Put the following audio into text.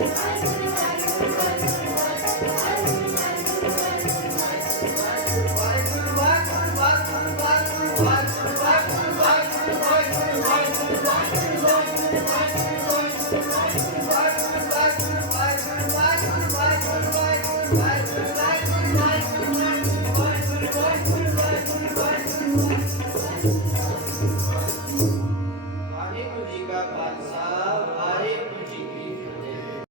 I